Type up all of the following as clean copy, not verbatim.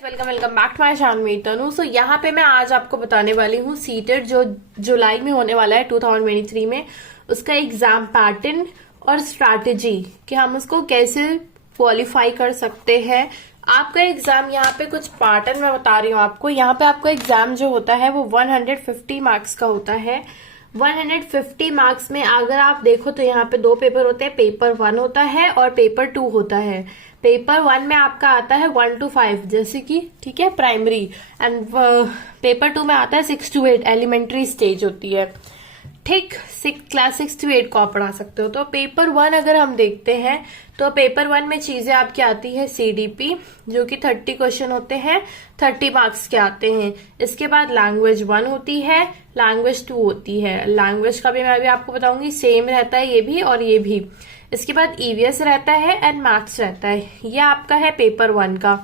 Welcome welcome back to my channel Tanu. So यहाँ पे मैं आज आपको बताने वाली हूँ सीटेट जो जुलाई में होने वाला है 2023 में, उसका एग्जाम पैटर्न और स्ट्रैटेजी कि हम उसको कैसे क्वालिफाई कर सकते हैं। आपका एग्जाम यहाँ पे कुछ पैटर्न मैं बता रही हूँ आपको। यहाँ पे आपका एग्जाम जो होता है वो 150 मार्क्स का होता है। 150 मार्क्स में अगर आप देखो तो यहाँ पे दो पेपर होते हैं, पेपर 1 होता है और पेपर 2 होता है। पेपर 1 में आपका आता है 1 to 5 जैसे कि ठीक है प्राइमरी, एंड पेपर 2 में आता है 6 to 8 एलिमेंट्री स्टेज होती है। ठीक, क्लास 6 to 8 को आप पढ़ा सकते हो। तो पेपर 1 अगर हम देखते हैं तो पेपर 1 में चीजें आपकी आती है सीडीपी जो कि 30 क्वेश्चन होते हैं, 30 मार्क्स के आते हैं। इसके बाद लैंग्वेज 1 होती है, लैंग्वेज 2 होती है। लैंग्वेज का भी मैं अभी आपको बताऊंगी, सेम रहता है ये भी और ये भी। इसके बाद ईवीएस रहता है एंड मैथ्स रहता है। ये आपका है पेपर 1 का।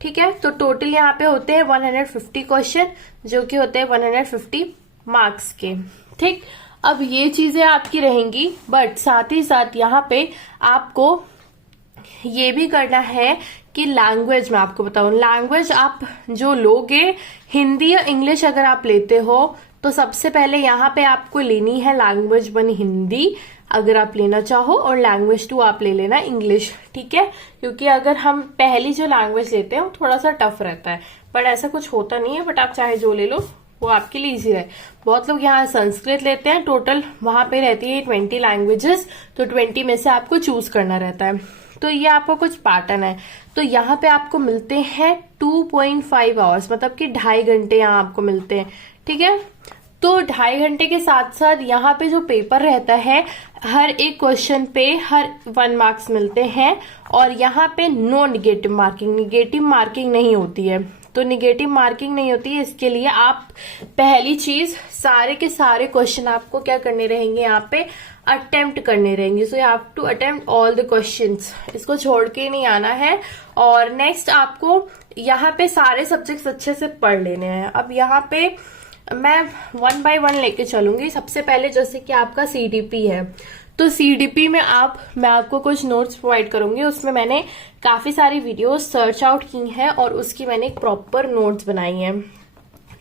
ठीक है, तो टोटल यहाँ पे होते हैं 150 क्वेश्चन जो कि होते हैं 150 मार्क्स के। ठीक, अब ये चीजें आपकी रहेंगी, बट साथ ही साथ यहाँ पे आपको ये भी करना है कि लैंग्वेज में आपको बताऊं, लैंग्वेज आप जो लोगे हिंदी या इंग्लिश अगर आप लेते हो तो सबसे पहले यहाँ पे आपको लेनी है लैंग्वेज 1 हिंदी अगर आप लेना चाहो, और लैंग्वेज 2 आप ले लेना इंग्लिश। ठीक है, क्योंकि अगर हम पहली जो लैंग्वेज लेते हैं वो थोड़ा सा टफ रहता है, बट ऐसा कुछ होता नहीं है। बट आप चाहे जो ले लो वो आपके लिए इजी रहे। बहुत लोग यहाँ संस्कृत लेते हैं, टोटल वहां पे रहती है 20 लैंग्वेजेस, तो 20 में से आपको चूज करना रहता है। तो ये आपको कुछ पैटर्न है। तो यहाँ पे आपको मिलते हैं 2.5 आवर्स, मतलब कि 2.5 घंटे यहाँ आपको मिलते हैं। ठीक है, तो 2.5 घंटे के साथ साथ यहाँ पे जो पेपर रहता है हर एक क्वेश्चन पे हर 1 मार्क्स मिलते हैं, और यहाँ पे no negative marking, negative marking नहीं होती है। तो निगेटिव मार्किंग नहीं होती है, इसके लिए आप पहली चीज सारे के सारे क्वेश्चन आपको क्या करने रहेंगे, यहाँ पे अटेम्प्ट करने रहेंगे। So you have to attempt all the questions, इसको छोड़ के नहीं आना है। और नेक्स्ट आपको यहाँ पे सारे सब्जेक्ट्स अच्छे से पढ़ लेने हैं। अब यहाँ पे मैं 1 by 1 लेके चलूंगी। सबसे पहले जैसे कि आपका सीडीपी है, तो सीडीपी में मैं आपको कुछ नोट्स प्रोवाइड करूंगी। उसमें मैंने काफी सारी वीडियोस सर्च आउट की हैं और उसकी मैंने एक प्रॉपर नोट्स बनाई हैं।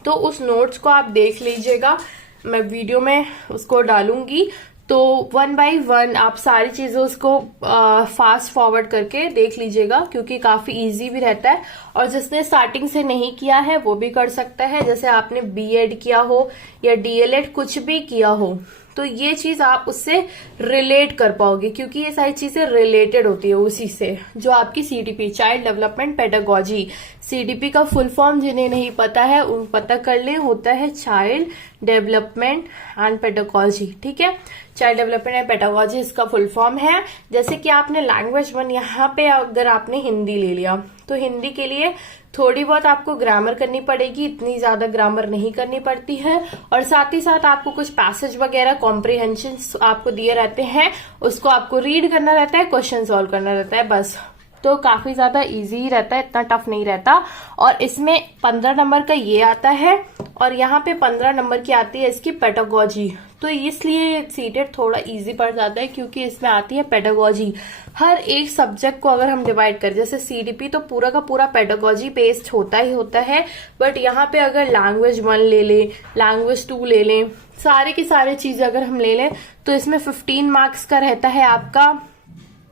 तो उस नोट्स को आप देख लीजिएगा, मैं वीडियो में उसको डालूंगी। तो 1 by 1 आप सारी चीजें उसको फास्ट फॉरवर्ड करके देख लीजिएगा, क्योंकि काफी इजी भी रहता है। और जिसने स्टार्टिंग से नहीं किया है वो भी कर सकता है, जैसे आपने बीएड किया हो या डीएलएड कुछ भी किया हो, तो ये चीज आप उससे रिलेट कर पाओगे, क्योंकि ये सारी चीजें रिलेटेड होती है उसी से। जो आपकी CDP, child development pedagogy, CDP का फुल फॉर्म जिन्हें नहीं पता है उन पता कर ले, होता है चाइल्ड डेवलपमेंट एंड पेडागोजी। ठीक है, चाइल्ड डेवलपमेंट एंड पेडागोजी इसका फुल फॉर्म है। जैसे कि आपने लैंग्वेज 1 यहाँ पे अगर आपने हिंदी ले लिया तो हिंदी के लिए थोड़ी बहुत आपको ग्रामर करनी पड़ेगी, इतनी ज्यादा ग्रामर नहीं करनी पड़ती है। और साथ ही साथ आपको कुछ पैसेज वगैरह कॉम्प्रिहेंशन आपको दिए रहते हैं, उसको आपको रीड करना रहता है, क्वेश्चन सॉल्व करना रहता है, बस। तो काफी ज्यादा इजी ही रहता है, इतना टफ नहीं रहता। और इसमें 15 नंबर का ये आता है और यहाँ पे 15 नंबर की आती है इसकी पेडागोजी। तो इसलिए सीटेट थोड़ा इजी पड़ जाता है, क्योंकि इसमें आती है पेडागोजी। हर एक सब्जेक्ट को अगर हम डिवाइड करें, जैसे सीडीपी तो पूरा का पूरा पेडागोजी बेस्ड होता ही होता है, बट यहाँ पे अगर लैंग्वेज 1 ले लें, लैंग्वेज 2 ले लें, सारे की सारे चीजें अगर हम ले लें तो इसमें 15 मार्क्स का रहता है आपका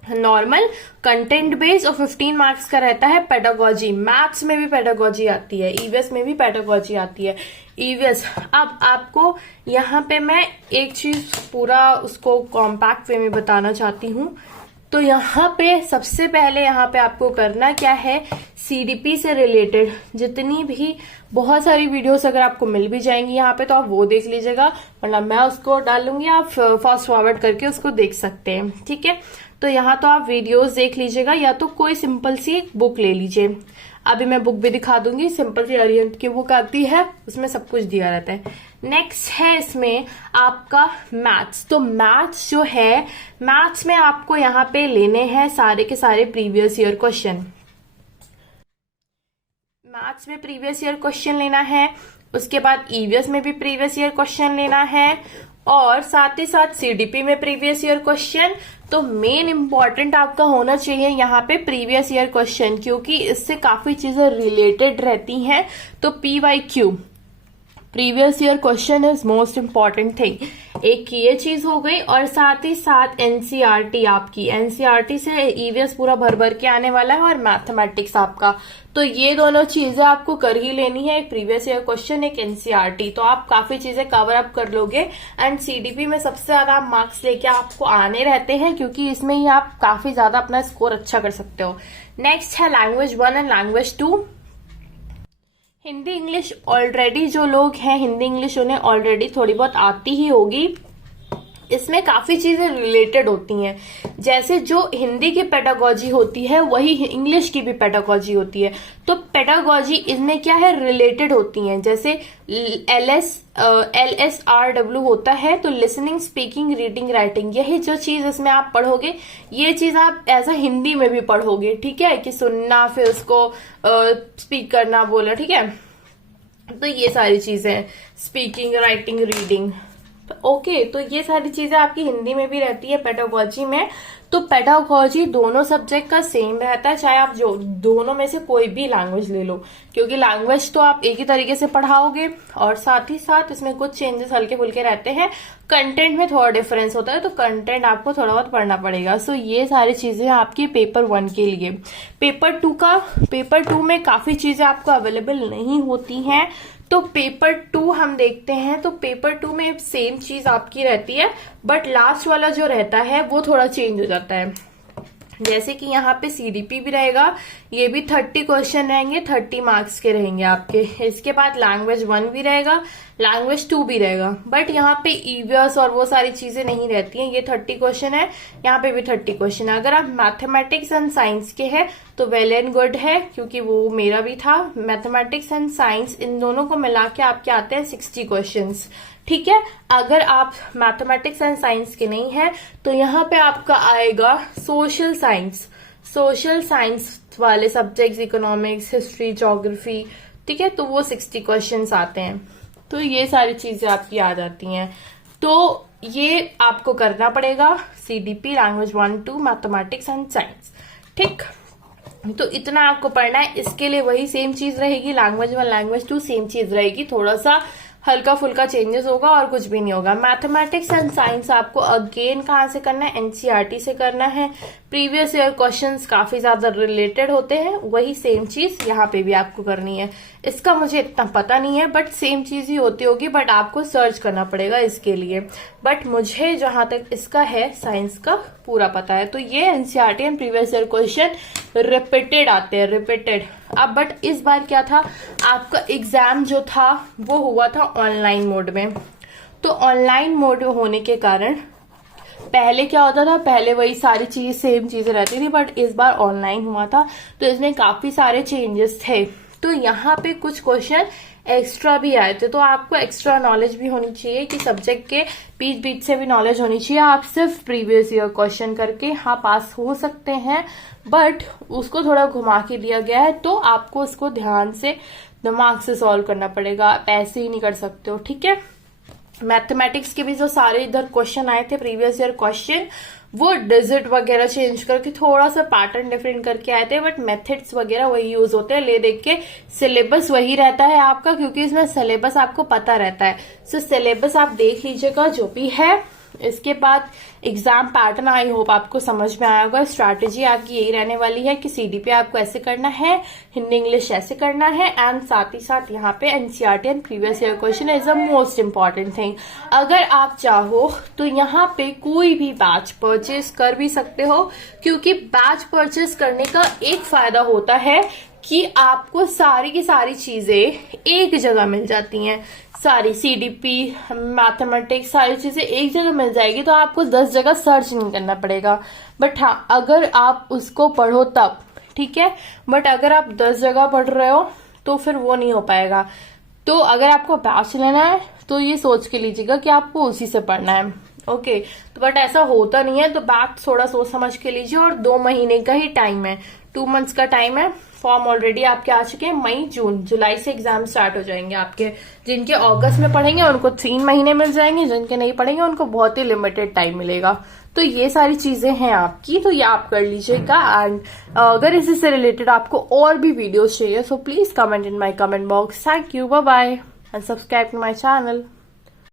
नॉर्मल कंटेंट बेस्ड और 15 मार्क्स का रहता है पेडागोजी। मैथ्स में भी पेडागोजी आती है, ईवीएस में भी पेडागोजी आती है। ईवीएस, अब आपको यहाँ पे मैं एक चीज पूरा उसको कॉम्पैक्ट वे में बताना चाहती हूँ। तो यहाँ पे सबसे पहले यहाँ पे आपको करना क्या है, सीडीपी से रिलेटेड जितनी भी बहुत सारी वीडियोस अगर आपको मिल भी जाएंगी यहाँ पे तो आप वो देख लीजिएगा, वरना मैं उसको डालूंगी, आप फास्ट फॉरवर्ड करके उसको देख सकते हैं। ठीक है, तो यहाँ तो आप वीडियोस देख लीजिएगा, या तो कोई सिंपल सी बुक ले लीजिए। अभी मैं बुक भी दिखा दूंगी, सिंपल सी अरिहंत की बुक आती है, उसमें सब कुछ दिया रहता है। नेक्स्ट है इसमें आपका मैथ्स। तो मैथ्स जो है, मैथ्स में आपको यहाँ पे लेने हैं सारे के सारे प्रीवियस ईयर क्वेश्चन। मैथ्स में प्रीवियस ईयर क्वेश्चन लेना है, उसके बाद ईवीएस में भी प्रीवियस ईयर क्वेश्चन लेना है, और साथ ही साथ सीडीपी में प्रीवियस ईयर क्वेश्चन। तो मेन इंपॉर्टेंट आपका होना चाहिए यहाँ पे प्रीवियस ईयर क्वेश्चन, क्योंकि इससे काफी चीजें रिलेटेड रहती हैं। तो PYQ, previous year question is most important thing. एक ये चीज हो गई, और साथ ही साथ एनसीईआरटी, आपकी एनसीईआरटी से ईवीएस पूरा भर भर के आने वाला है, और मैथमेटिक्स आपका। तो ये दोनों चीजें आपको कर ही लेनी है, एक प्रीवियस ईयर क्वेश्चन, एक एनसीईआरटी। तो आप काफी चीजें कवर अप कर लोगे। एंड सीडीपी में सबसे ज्यादा मार्क्स लेके आपको आने रहते हैं, क्योंकि इसमें ही आप काफी ज्यादा अपना स्कोर अच्छा कर सकते हो। नेक्स्ट है language 1 and language 2। Hindi English already जो लोग हैं, हिंदी इंग्लिश उन्हें ऑलरेडी थोड़ी बहुत आती ही होगी। इसमें काफी चीजें रिलेटेड होती हैं। जैसे जो हिंदी की पेडागोजी होती है, वही इंग्लिश की भी पेडागोजी होती है। तो पेडागोजी इनमें क्या है, रिलेटेड होती हैं। जैसे LSRW होता है, तो लिसनिंग, स्पीकिंग, रीडिंग, राइटिंग, यही जो चीज इसमें आप पढ़ोगे, ये चीज आप ऐसा हिंदी में भी पढ़ोगे। ठीक है, कि सुनना, फिर उसको स्पीक करना, बोला। ठीक है, तो ये सारी चीजें, स्पीकिंग, राइटिंग, रीडिंग। ओके, तो ये सारी चीजें आपकी हिंदी में भी रहती है पेडागोजी में। तो पेडागोजी दोनों सब्जेक्ट का सेम रहता है, चाहे आप जो दोनों में से कोई भी लैंग्वेज ले लो, क्योंकि लैंग्वेज तो आप एक ही तरीके से पढ़ाओगे, और साथ ही साथ इसमें कुछ चेंजेस हल्के फुल्के रहते हैं। कंटेंट में थोड़ा डिफरेंस होता है, तो कंटेंट आपको थोड़ा बहुत पढ़ना पड़ेगा। सो ये सारी चीजें आपकी पेपर 1 के लिए। पेपर 2 में काफी चीजें आपको अवेलेबल नहीं होती हैं। तो पेपर 2 हम देखते हैं। तो पेपर 2 में सेम चीज आपकी रहती है, बट लास्ट वाला जो रहता है वो थोड़ा चेंज हो जाता है। जैसे कि यहाँ पे सीडीपी भी रहेगा, ये भी 30 क्वेश्चन रहेंगे, 30 मार्क्स के रहेंगे आपके। इसके बाद लैंग्वेज 1 भी रहेगा, लैंग्वेज 2 भी रहेगा, बट यहाँ पे ईवीएस और वो सारी चीजें नहीं रहती हैं। ये 30 क्वेश्चन है, यहाँ पे भी 30 क्वेश्चन है। अगर आप मैथमेटिक्स एंड साइंस के हैं तो वेल एंड गुड है, क्योंकि वो मेरा भी था। मैथमेटिक्स एंड साइंस इन दोनों को मिला के आपके आते हैं 60 क्वेश्चन। ठीक है, अगर आप मैथमेटिक्स एंड साइंस के नहीं है तो यहाँ पे आपका आएगा सोशल साइंस। सोशल साइंस वाले सब्जेक्ट्स, इकोनॉमिक्स, हिस्ट्री, ज्योग्राफी, ठीक है, तो वो 60 क्वेश्चंस आते हैं। तो ये सारी चीजें आपकी आ जाती हैं। तो ये आपको करना पड़ेगा, CDP, language 1, 2, mathematics and science. ठीक, तो इतना आपको पढ़ना है। इसके लिए वही सेम चीज रहेगी, लैंग्वेज 1, लैंग्वेज 2 सेम चीज रहेगी, थोड़ा सा हल्का फुल्का चेंजेस होगा और कुछ भी नहीं होगा। मैथमेटिक्स एंड साइंस आपको अगेन कहाँ से करना है, एनसीईआरटी से करना है। प्रीवियस ईयर क्वेश्चंस काफी ज्यादा रिलेटेड होते हैं, वही सेम चीज यहाँ पे भी आपको करनी है। इसका मुझे इतना पता नहीं है, बट सेम चीज ही होती होगी, बट आपको सर्च करना पड़ेगा इसके लिए। बट मुझे जहां तक इसका है साइंस का पूरा पता है। तो ये NCERT and previous year question repeated आते हैं, रिपीटेड। अब बट इस बार क्या था, आपका एग्जाम जो था वो हुआ था ऑनलाइन मोड में। तो ऑनलाइन मोड होने के कारण पहले क्या होता था, पहले वही सारी चीज सेम चीजें रहती थी, बट इस बार ऑनलाइन हुआ था, तो इसमें काफी सारे चेंजेस थे। तो यहाँ पे कुछ क्वेश्चन एक्स्ट्रा भी आए थे। तो आपको एक्स्ट्रा नॉलेज भी होनी चाहिए, कि सब्जेक्ट के बीच बीच से भी नॉलेज होनी चाहिए। आप सिर्फ प्रीवियस ईयर क्वेश्चन करके हाँ पास हो सकते हैं, बट उसको थोड़ा घुमा के दिया गया है, तो आपको उसको ध्यान से दिमाग से सॉल्व करना पड़ेगा, आप ऐसे ही नहीं कर सकते हो। ठीक है, मैथमेटिक्स के भी जो सारे इधर क्वेश्चन आए थे प्रीवियस ईयर क्वेश्चन, वो डिजिट वगैरह चेंज करके थोड़ा सा पैटर्न डिफरेंट करके आए थे, बट मेथड्स वगैरह वही यूज होते हैं। ले देख के सिलेबस वही रहता है आपका, क्योंकि इसमें सिलेबस आपको पता रहता है। सो सिलेबस आप देख लीजिएगा जो भी है। इसके बाद एग्जाम पैटर्न आई होप आपको समझ में आया होगा। स्ट्रैटेजी आपकी यही रहने वाली है कि सीडीपी आपको ऐसे करना है, हिंदी इंग्लिश ऐसे करना है, एंड साथ ही साथ यहाँ पे NCERT and previous year question is the most important thing. अगर आप चाहो तो यहाँ पे कोई भी बैच परचेज कर भी सकते हो, क्योंकि बैच परचेज करने का एक फायदा होता है कि आपको सारी की सारी चीजें एक जगह मिल जाती हैं। सारी सीडीपी, मैथमेटिक्स, सारी चीजें एक जगह मिल जाएगी, तो आपको 10 जगह सर्च नहीं करना पड़ेगा। बट हाँ, अगर आप उसको पढ़ो तब, ठीक है, बट अगर आप 10 जगह पढ़ रहे हो तो फिर वो नहीं हो पाएगा। तो अगर आपको बैच लेना है तो ये सोच के लीजिएगा कि आपको उसी से पढ़ना है। ओके, तो बट ऐसा होता नहीं है, तो बैच थोड़ा सोच समझ के लीजिए। और 2 महीने का ही टाइम है, 2 मंथ्स का टाइम है, फॉर्म ऑलरेडी आपके आ चुके हैं। मई जून जुलाई से एग्जाम स्टार्ट हो जाएंगे आपके। जिनके अगस्त में पढ़ेंगे उनको 3 महीने मिल जाएंगे, जिनके नहीं पढ़ेंगे उनको बहुत ही लिमिटेड टाइम मिलेगा। तो ये सारी चीजें हैं आपकी, तो ये आप कर लीजिएगा। एंड अगर इसी से रिलेटेड आपको और भी वीडियोस चाहिए so please comment in my comment box. Thank you, bye bye and subscribe to my channel.